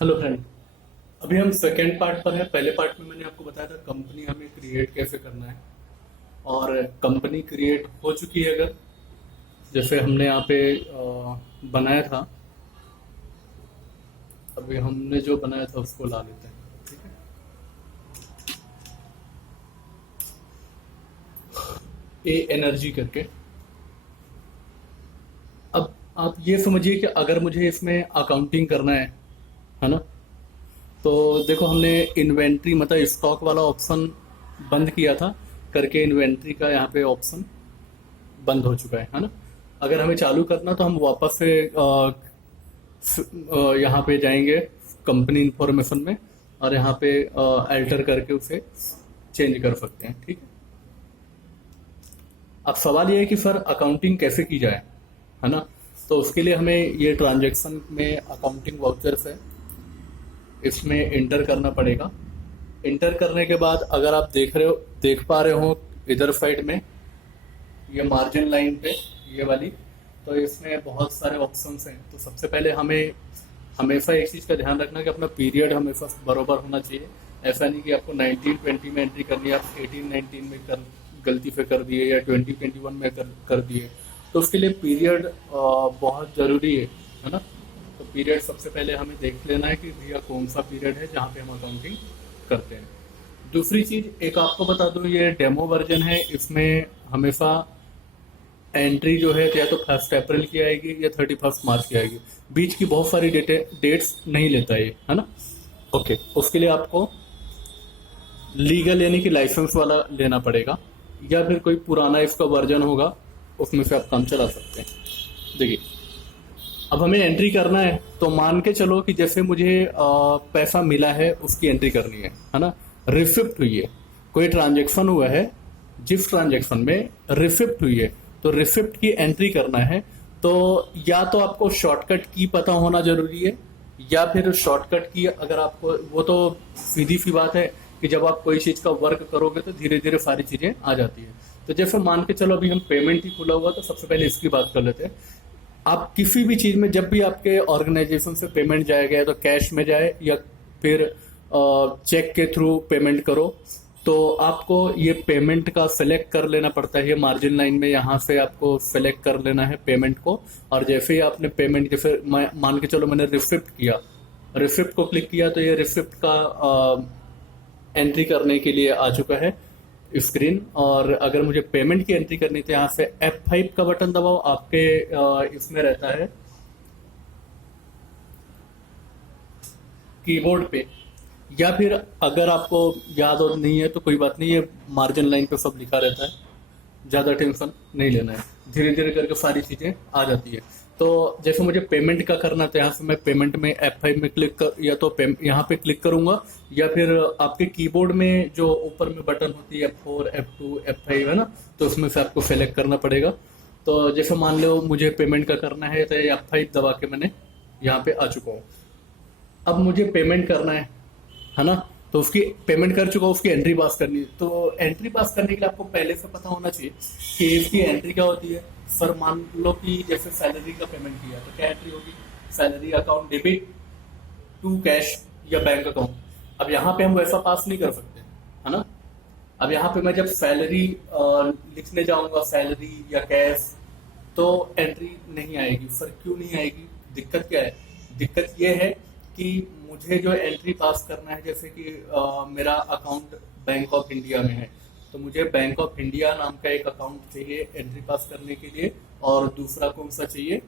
Hello friend. अभी हम second part पर है। पहले पार्ट में मैंने आपको बताया था कंपनी हमें क्रिएट कैसे करना है, और कंपनी क्रिएट हो चुकी है। अगर जैसे हमने यहाँ पे बनाया था, अभी हमने जो बनाया था उसको ला लेते हैं। ठीक है, ए एनर्जी करके। अब आप ये समझिए कि अगर मुझे इसमें अकाउंटिंग करना है ना, तो देखो हमने इन्वेंट्री मतलब स्टॉक वाला ऑप्शन बंद किया था करके, इन्वेंट्री का यहाँ पे ऑप्शन बंद हो चुका है ना। अगर हमें चालू करना तो हम वापस से यहाँ पे जाएंगे कंपनी इंफॉर्मेशन में, और यहाँ पे अल्टर करके उसे चेंज कर सकते हैं। ठीक है, अब सवाल ये है कि सर अकाउंटिंग कैसे की जाए, है ना। तो उसके लिए हमें ये ट्रांजैक्शन में अकाउंटिंग वाउचर्स है, इसमें इंटर करना पड़ेगा। इंटर करने के बाद अगर आप देख पा रहे हो इधर साइड में ये मार्जिन लाइन पे ये वाली, तो इसमें बहुत सारे ऑप्शंस हैं। तो सबसे पहले हमें हमेशा एक चीज़ का ध्यान रखना कि अपना पीरियड हमेशा बरोबर होना चाहिए। ऐसा नहीं कि आपको 1920 में एंट्री करनी है, आप 1819 में गलती से कर दिए, या 2021 में कर दिए। तो उसके लिए पीरियड बहुत ज़रूरी है ना। तो पीरियड सबसे पहले हमें देख लेना है कि भैया कौन सा पीरियड है जहाँ पे हम अकाउंटिंग करते हैं। दूसरी चीज़ एक आपको बता दूं, ये डेमो वर्जन है, इसमें हमेशा एंट्री जो है या तो 1 अप्रैल की आएगी या 31 मार्च की आएगी। बीच की बहुत सारी डेट्स नहीं लेता ये, है ना। ओके, उसके लिए आपको लीगल यानी कि लाइसेंस वाला लेना पड़ेगा, या फिर कोई पुराना इसका वर्जन होगा उसमें से आप काम चला सकते हैं। देखिए, अब हमें एंट्री करना है तो मान के चलो कि जैसे मुझे पैसा मिला है उसकी एंट्री करनी है ना। रिसिप्ट हुई है, कोई ट्रांजैक्शन हुआ है, जिस ट्रांजैक्शन में रिसिप्ट हुई है तो रिसिप्ट की एंट्री करना है। तो या तो आपको शॉर्टकट की पता होना जरूरी है, या फिर शॉर्टकट की अगर आपको, वो तो सीधी सी बात है कि जब आप कोई चीज का वर्क करोगे तो धीरे धीरे सारी चीजें आ जाती है। तो जैसे मान के चलो अभी हम पेमेंट ही खुला हुआ, तो सबसे पहले इसकी बात कर लेते हैं। आप किसी भी चीज में जब भी आपके ऑर्गेनाइजेशन से पेमेंट जाएगा, तो कैश में जाए या फिर चेक के थ्रू पेमेंट करो, तो आपको ये पेमेंट का सेलेक्ट कर लेना पड़ता है। ये मार्जिन लाइन में यहाँ से आपको सेलेक्ट कर लेना है पेमेंट को। और जैसे ही आपने पेमेंट, जैसे मान के चलो मैंने रिसिप्ट किया, रिसिप्ट को क्लिक किया, तो ये रिसिप्ट का एंट्री करने के लिए आ चुका है स्क्रीन। और अगर मुझे पेमेंट की एंट्री करनी तो यहाँ से F5 का बटन दबाओ। आपके इसमें रहता है कीबोर्ड पे, या फिर अगर आपको याद और नहीं है तो कोई बात नहीं है, मार्जिन लाइन पे सब लिखा रहता है, ज़्यादा टेंशन नहीं लेना है, धीरे धीरे करके सारी चीज़ें आ जाती है। तो जैसे मुझे पेमेंट का करना, तो यहाँ से मैं पेमेंट में F5 में क्लिक कर, या तो यहाँ पे क्लिक करूंगा, या फिर आपके कीबोर्ड में जो ऊपर में बटन होती है F4 F2 F5 है ना, तो उसमें से आपको सेलेक्ट करना पड़ेगा। तो जैसे मान लो मुझे पेमेंट का करना है, तो F5 दबा के मैंने यहाँ पे आ चुका हूँ। अब मुझे पेमेंट करना है ना, तो उसकी पेमेंट कर चुका हूँ, उसकी एंट्री पास करनी है। तो एंट्री पास करने के लिए आपको पहले से पता होना चाहिए कि इसकी एंट्री क्या होती है। सर मान लो कि जैसे सैलरी का पेमेंट किया, तो क्या एंट्री होगी, salary account debit to cash या बैंक अकाउंट। अब यहाँ पे हम वैसा पास नहीं कर सकते, है ना। अब यहाँ पे मैं जब सैलरी लिखने जाऊंगा, सैलरी या कैश, तो एंट्री नहीं आएगी। सर क्यों नहीं आएगी, दिक्कत क्या है? दिक्कत ये है कि मुझे जो एंट्री पास करना है, जैसे कि मेरा अकाउंट बैंक ऑफ इंडिया में है, तो मुझे बैंक ऑफ इंडिया नाम का एक अकाउंट चाहिए एंट्री पास करने के लिए, और दूसरा कौन सा चाहिए,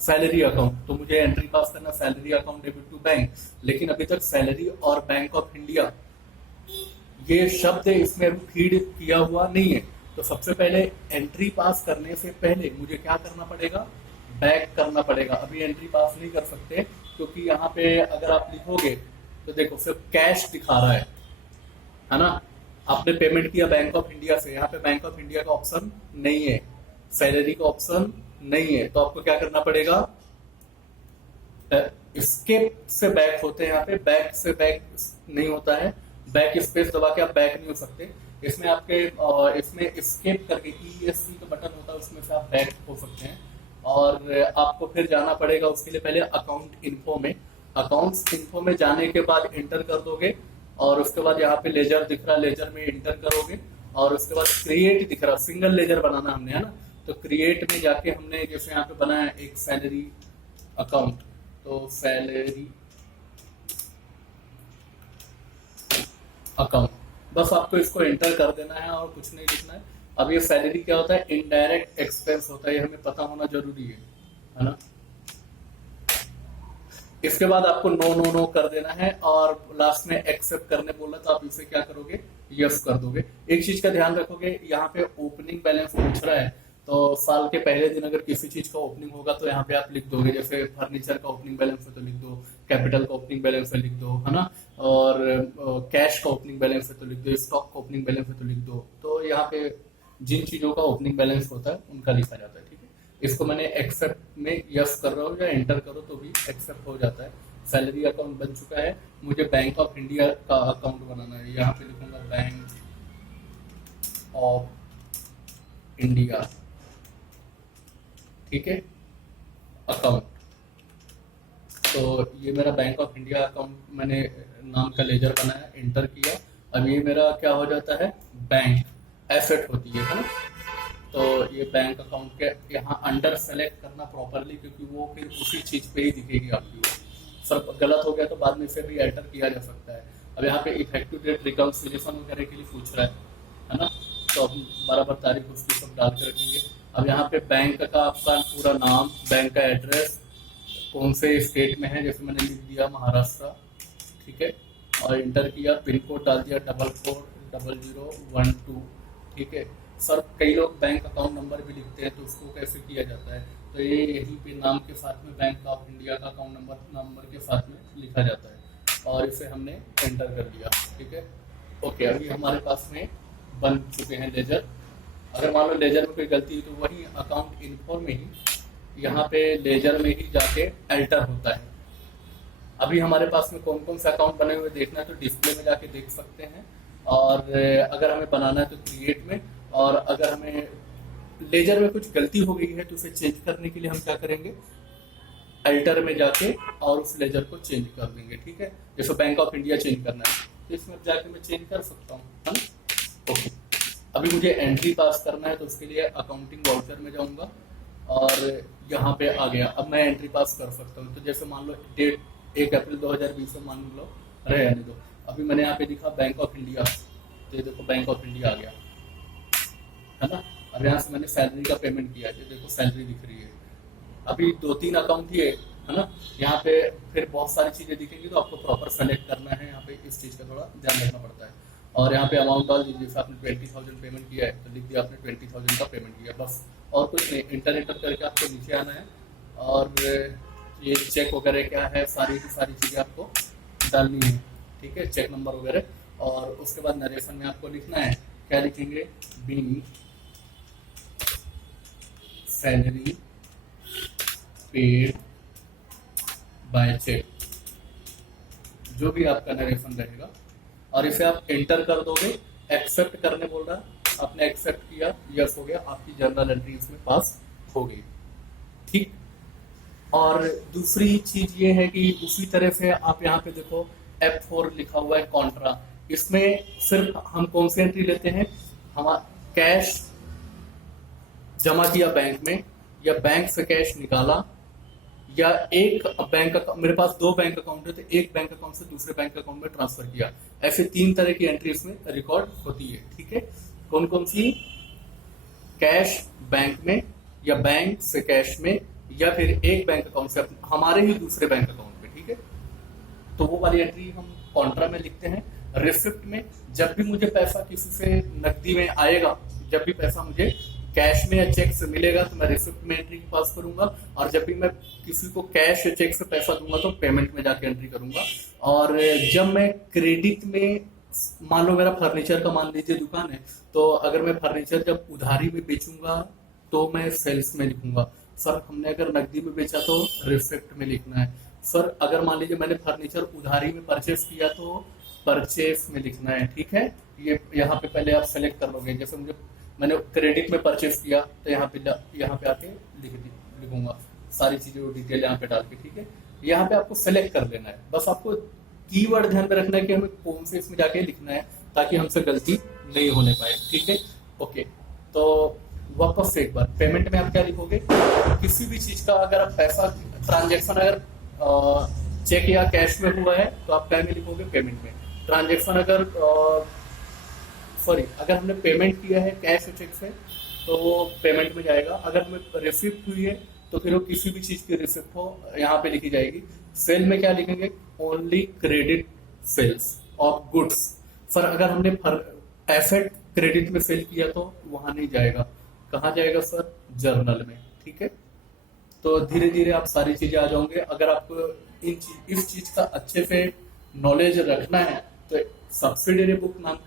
सैलरी अकाउंट। तो मुझे एंट्री पास करना salary account debit to bank, लेकिन अभी तक सैलरी और बैंक ऑफ इंडिया ये शब्द इसमें फीड किया हुआ नहीं है। तो सबसे पहले एंट्री पास करने से पहले मुझे क्या करना पड़ेगा, बैक करना पड़ेगा। अभी एंट्री पास नहीं कर सकते, क्योंकि यहाँ पे अगर आप लिखोगे तो देखो सिर्फ कैश दिखा रहा है ना। आपने पेमेंट किया बैंक ऑफ इंडिया से, यहाँ पे बैंक ऑफ इंडिया का ऑप्शन नहीं है, सैलरी का ऑप्शन नहीं है। तो आपको क्या करना पड़ेगा, स्केप से बैक होते हैं, यहाँ पे बैक से बैक नहीं होता है, बैक स्पेस दबा के आप बैक नहीं हो सकते। इसमें आपके इसमें स्केप करके ESC का बटन होता है, उसमें से आप बैक हो सकते हैं। और आपको फिर जाना पड़ेगा उसके लिए पहले अकाउंट इन्फो में, अकाउंट्स इन्फो में जाने के बाद इंटर कर दोगे, और उसके बाद यहाँ पे लेजर दिख रहा है, लेजर में इंटर करोगे, और उसके बाद क्रिएट दिख रहा, सिंगल लेजर बनाना हमने, है ना। तो क्रिएट में जाके हमने जैसे यहाँ पे बनाया एक सैलरी अकाउंट, तो सैलरी अकाउंट, बस आपको इसको एंटर कर देना है और कुछ नहीं लिखना है। अब ये सैलरी क्या होता है, इनडायरेक्ट एक्सपेंस होता है, ये हमें पता होना जरूरी है ना। इसके बाद आपको नो नो नो कर देना है, और लास्ट में एक्सेप्ट करने बोला तो आप इसे क्या करोगे, यस कर दोगे। एक चीज का ध्यान रखोगे, यहाँ पे ओपनिंग बैलेंस पूछ रहा है, तो साल के पहले दिन अगर किसी चीज का ओपनिंग होगा तो यहाँ पे आप लिख दोगे, जैसे फर्नीचर का ओपनिंग बैलेंस है तो लिख दो, कैपिटल का ओपनिंग बैलेंस है लिख दो, है ना, और कैश का ओपनिंग बैलेंस है तो लिख दो, स्टॉक का ओपनिंग बैलेंस है तो लिख दो। तो यहाँ पे जिन चीजों का ओपनिंग बैलेंस होता है उनका लिखा जाता है, ठीक है। इसको मैंने एक्सेप्ट में यस कर रहा हूँ, या एंटर करो तो भी एक्सेप्ट हो जाता है। सैलरी अकाउंट बन चुका है, मुझे बैंक ऑफ इंडिया का अकाउंट बनाना है, यहाँ पे लिखूंगा बैंक ऑफ इंडिया, ठीक है, अकाउंट। तो ये मेरा बैंक ऑफ इंडिया अकाउंट, मैंने नाम का लेजर बनाया, एंटर किया। अब ये मेरा क्या हो जाता है, बैंक एसेट होती है ना। तो ये बैंक अकाउंट के यहाँ अंडर सेलेक्ट करना प्रॉपरली, क्योंकि वो फिर उसी चीज पे ही दिखेगी आपकी। सर गलत हो गया तो बाद में इसे भी एंटर किया जा सकता है। अब यहाँ पे इफेक्टिव डेट रिकॉन्सिलिएशन वगैरह के लिए पूछ रहा है ना, तो हम बराबर तारीख उसकी सब डाल के रखेंगे। अब यहाँ पे बैंक का आपका पूरा नाम, बैंक का एड्रेस, कौन से स्टेट में है, जैसे मैंने लिख दिया महाराष्ट्र, ठीक है, और इंटर किया, पिन कोड डाल दिया 440012, ठीक है। सर कई लोग बैंक अकाउंट नंबर भी लिखते हैं, तो उसको कैसे किया जाता है, तो ये यहीं पे नाम के साथ में बैंक ऑफ इंडिया का अकाउंट नंबर के साथ में लिखा जाता है, और इसे हमने एंटर कर दिया, ठीक है। ओके, अभी हमारे पास में बन चुके हैं लेजर। अगर मान लो लेजर में कोई गलती है तो वही अकाउंट इन्फो में ही यहाँ पे लेजर में ही जाके अल्टर होता है। अभी हमारे पास में कौन कौन से अकाउंट बने हुए देखना है तो डिस्प्ले में जाके देख सकते हैं, और अगर हमें बनाना है तो क्रिएट में, और अगर हमें लेजर में कुछ गलती हो गई है तो उसे चेंज करने के लिए हम क्या करेंगे, अल्टर में जाके और उस लेजर को चेंज कर देंगे, ठीक है। जैसे बैंक ऑफ इंडिया चेंज करना है तो इसमें जाके मैं चेंज कर सकता हूँ, है ना। ओके, अभी मुझे एंट्री पास करना है तो उसके लिए अकाउंटिंग वाउचर में जाऊंगा, और यहाँ पे आ गया। अब मैं एंट्री पास कर सकता हूँ, तो जैसे मान लो डेट 1 अप्रैल 2020 में मान लो रहने दो। अभी मैंने यहाँ पे लिखा बैंक ऑफ इंडिया, तो ये देखो बैंक ऑफ इंडिया आ गया, है ना। अब यहाँ से मैंने सैलरी का पेमेंट किया, ये देखो सैलरी दिख रही है। अभी 2-3 अकाउंट ही है ना, यहाँ पे फिर बहुत सारी चीजें दिखेंगी, तो आपको प्रॉपर सेलेक्ट करना है। यहाँ पे इस चीज का थोड़ा ध्यान रखना पड़ता है। और यहाँ पे अमाउंट डाल दीजिए, जैसे आपने 20,000 पेमेंट किया है तो लिख दिया आपने 20,000 का पेमेंट किया, बस। और कुछ नहीं, इंटर करके आपको नीचे आना है, और ये चेक वगैरह क्या है, सारी की सारी चीजें आपको डालनी है, ठीक है, चेक नंबर वगैरह। और उसके बाद नरेशन में आपको लिखना है, क्या लिखेंगे, being salary paid by cheque, जो भी आपका नरेशन रहेगा। और इसे आप एंटर कर दोगे, एक्सेप्ट करने बोल रहा, आपने एक्सेप्ट किया, यस हो गया, आपकी जर्नल एंट्री इसमें पास हो गई, ठीक। और दूसरी चीज ये है कि उसी तरह से आप यहाँ पे देखो F4 लिखा हुआ है कॉन्ट्रा, इसमें सिर्फ हम कौन सी एंट्री लेते हैं, हम कैश जमा किया बैंक में, या बैंक से कैश निकाला, या एक बैंक अकाउंट, मेरे पास 2 बैंक अकाउंट है तो एक बैंक अकाउंट से दूसरे बैंक अकाउंट में ट्रांसफर किया। ऐसे 3 तरह की एंट्री इसमें रिकॉर्ड होती है, ठीक है। कौन कौन सी, कैश बैंक में, या बैंक से कैश में, या फिर एक बैंक अकाउंट से हमारे ही दूसरे बैंक अकाउंट में, ठीक है। तो वो वाली एंट्री हम कॉन्ट्रा में लिखते हैं। रिसिप्ट में, जब भी मुझे पैसा किसी से नकदी में आएगा, जब भी पैसा मुझे कैश में या चेक से मिलेगा तो मैं रिसिप्ट में एंट्री पास करूंगा, और जब भी मैं किसी को कैश या चेक से पैसा दूंगा तो पेमेंट में जाके एंट्री करूंगा। और जब मैं क्रेडिट में, मान लो मेरा फर्नीचर का मान लीजिए दुकान है, तो अगर मैं फर्नीचर जब उधारी में बेचूंगा तो मैं सेल्स में लिखूंगा। सर हमने अगर नकदी में बेचा तो रिसिप्ट में लिखना है। सर अगर मान लीजिए मैंने फर्नीचर उधारी में परचेस किया तो परचेस में लिखना है, ठीक है। ये यहाँ पे पहले आप सेलेक्ट कर लोगे, जैसे मुझे मैंने क्रेडिट में परचेस किया तो यहाँ पे आके लिखूंगा सारी चीजें डिटेल यहाँ पे डाल के, ठीक है। यहाँ पे आपको सेलेक्ट कर लेना है, बस आपको कीवर्ड ध्यान में रखना है कि हमें कौन से इसमें जाके लिखना है ताकि हमसे गलती नहीं होने पाए, ठीक है। ओके, तो वापस से एक बार पेमेंट में आप क्या लिखोगे, किसी भी चीज का अगर आप पैसा ट्रांजेक्शन अगर चेक या कैश में हुआ है तो आप क्या में लिखोगे, पेमेंट में। ट्रांजेक्शन अगर सॉरी अगर हमने पेमेंट किया है कैश और चेक से तो वो पेमेंट में जाएगा। अगर हमें रिसिप्ट हुई है तो फिर वो किसी भी चीज की रिसिप्ट हो यहाँ पे लिखी जाएगी। सेल में क्या लिखेंगे, only credit sales of goods. Sir अगर हमने एसेट क्रेडिट में सेल किया तो वहां नहीं जाएगा, कहाँ जाएगा सर, जर्नल में, ठीक है। तो धीरे धीरे आप सारी चीजें आ जाओगे। अगर आपको इस चीज का अच्छे से नॉलेज रखना है तो सब्सिडियरी बुक नाम